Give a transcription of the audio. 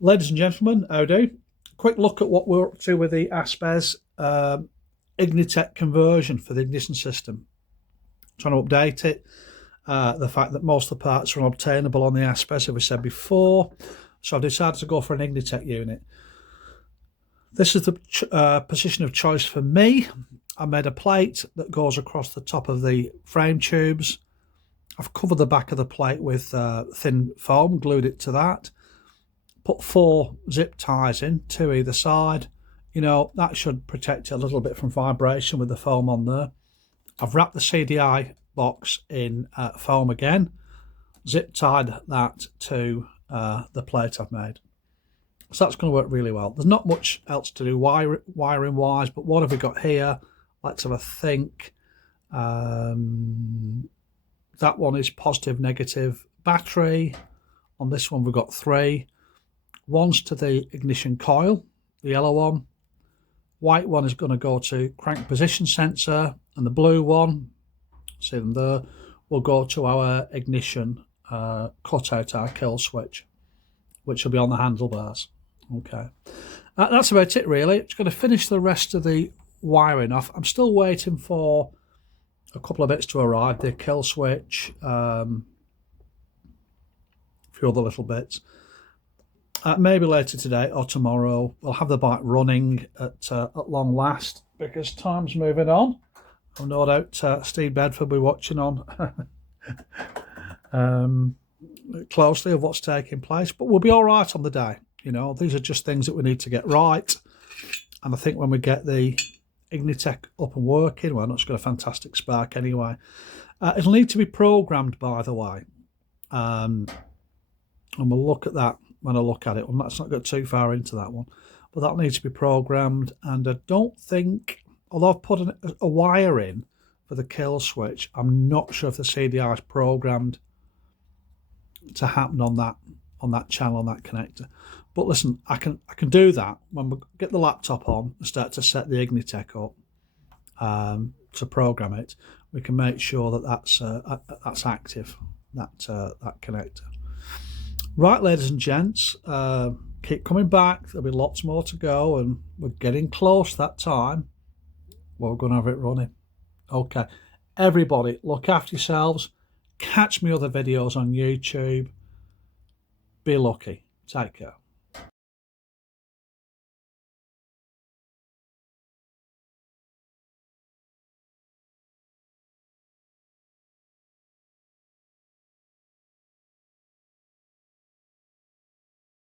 Ladies and gentlemen, how do? Quick look at what we're up to with the Aspes Ignitec conversion for the ignition system. Trying to update it. The fact that most of the parts are unobtainable on the Aspes, as we said before. So I've decided to go for an Ignitec unit. This is the position of choice for me. I made a plate that goes across the top of the frame tubes. I've covered the back of the plate with thin foam, glued it to that. Put 4 zip ties in, 2 either side. You know, that should protect it a little bit from vibration with the foam on there. I've wrapped the CDI box in foam again, zip tied that to the plate I've made. So that's going to work really well. There's not much else to do wiring wise, but what have we got here? Let's have a think. That one is positive, negative battery. On this one, we've got 3. One's to the ignition coil, the yellow one. White one is going to go to crank position sensor, and the blue one, see them there, will go to our ignition cutout, our kill switch, which will be on the handlebars. Okay, that's about it really. It's going to finish the rest of the wiring off. I'm still waiting for a couple of bits to arrive, the kill switch, a few other little bits. Maybe later today or tomorrow we'll have the bike running at long last, because time's moving on. I've no doubt Steve Bedford will be watching on closely of what's taking place, but we'll be all right on the day. You know, these are just things that we need to get right, and I think when we get the Ignitec up and working, well, it's got a fantastic spark anyway. It'll need to be programmed, by the way, and we'll look at that when I look at it. Well, let's not go too far into that one, but that needs to be programmed. And I don't think, although I've put a wire in for the kill switch, I'm not sure if the CDI is programmed to happen on that channel, on that connector. But listen, I can do that when we get the laptop on and start to set the Ignitec up to program it. We can make sure that that's active, that connector. Right, ladies and gents, keep coming back. There'll be lots more to go, and we're getting close that time. We're going to have it running. Okay, everybody, look after yourselves. Catch me other videos on YouTube. Be lucky. Take care.